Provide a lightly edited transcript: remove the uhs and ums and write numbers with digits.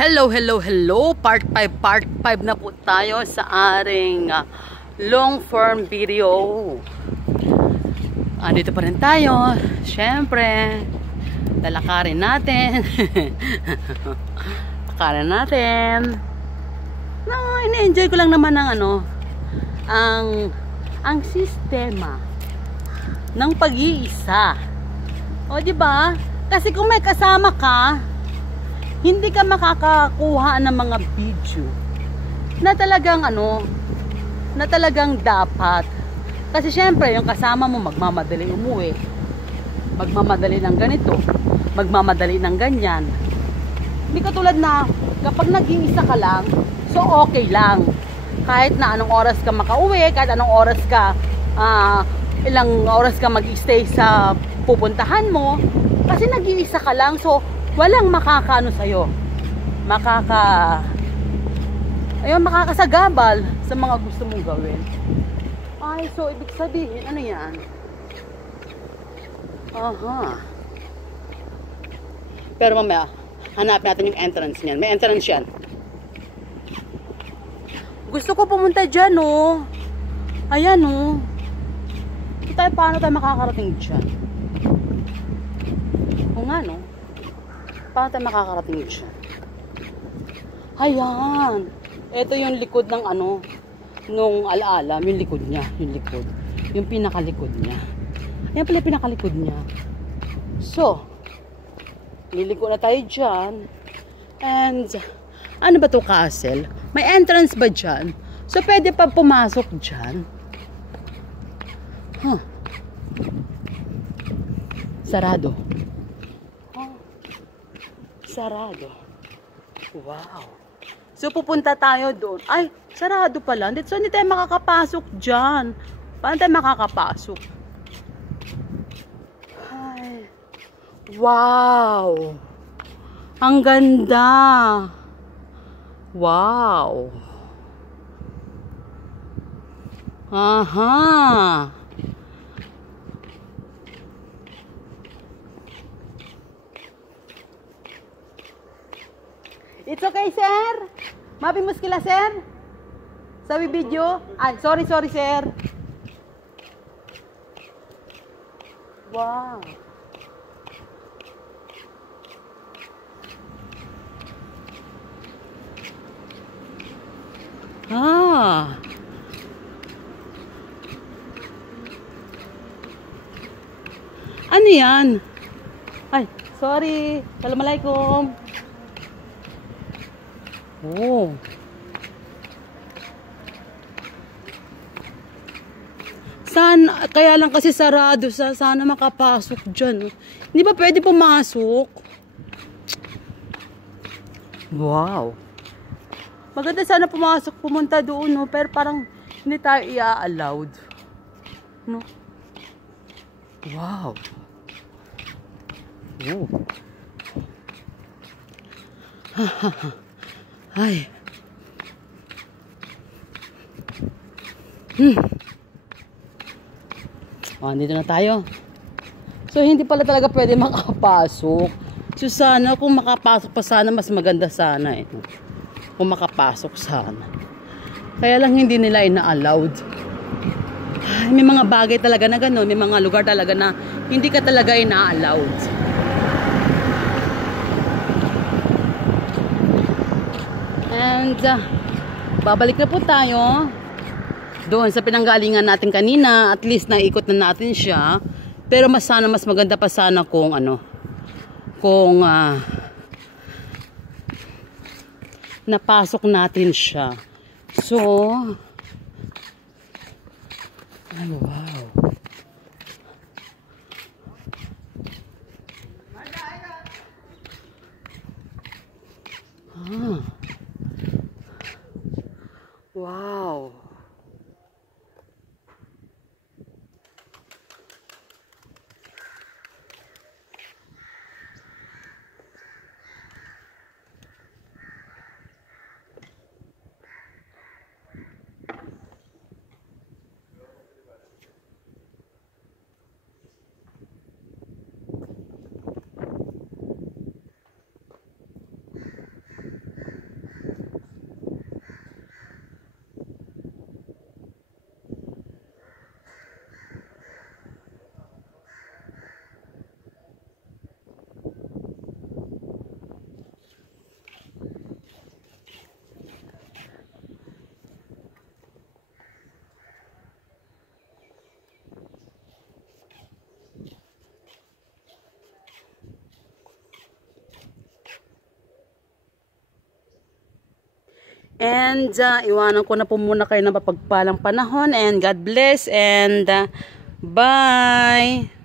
Hello, hello, hello. Part 5 na po tayo sa aring long form video. Dito pa rin tayo. Siyempre, lalakarin natin. Lakarin natin. No, ini-enjoy ko lang naman ang sistema ng pag-iisa. O, di ba? Kasi kung may kasama ka, hindi ka makakakuha ng mga video na talagang dapat. Kasi syempre, yung kasama mo magmamadali umuwi, magmamadali ng ganito, magmamadali ng ganyan. Hindi katulad na kapag nag-iisa ka lang, so okay lang. Kahit na anong oras ka makauwi, kahit anong oras ka, ilang oras ka mag-stay sa pupuntahan mo, kasi nag-iisa ka lang, so walang makakaano sa'yo. Makakasagabal sa mga gusto mong gawin. Ay, so ibig sabihin, ano yan? Aha. Pero mamaya, hanapin natin yung entrance niyan. May entrance yan. Gusto ko pumunta dyan, oh. Ayan, oh. Paano tayo makakarating dyan? O nga, no? Paano tayo makakarating dyan? Ayan. Ito yung likod ng nung alaalam. Yung likod niya. Yung likod. Yung pinakalikod niya. Ayan pala yung pinakalikod niya. So, liliko na tayo dyan. And, ano ba to castle? May entrance ba dyan? So, pwede pa pumasok dyan? Huh. Sarado. Sarado. Wow. So, pupunta tayo doon. Ay, sarado pala. So, hindi tayo makakapasok dyan. Paano tayo makakapasok? Ay. Wow. Ang ganda. Wow. Aha. It's okay, sir? Mapi muskila, sir? Sabi video? Sorry, sir. Wow. Ano yan? Ay, sorry. Assalamualaikum. Oh. Kaya lang kasi sarado, sana makapasok dyan. Hindi ba pwede pumasok? Wow. Maganda sana pumunta doon, no? Pero parang hindi tayo i-allowed. No? Wow. Oh. Ay. Dito na tayo. So, hindi pala talaga pwede makapasok. So, sana kung makapasok pa sana, mas maganda sana eh. Kung makapasok sana. Kaya lang hindi nila ina-allowed. May mga bagay talaga na gano'n. May mga lugar talaga na hindi ka talaga ina-allowed. And, babalik na po tayo doon sa pinanggalingan natin kanina. At least naikot na natin siya. Pero mas maganda pa sana kung napasok natin siya. So, ay wow. Wow. And iwanan ko na po muna kayo ng mapagpalang panahon and God bless and bye!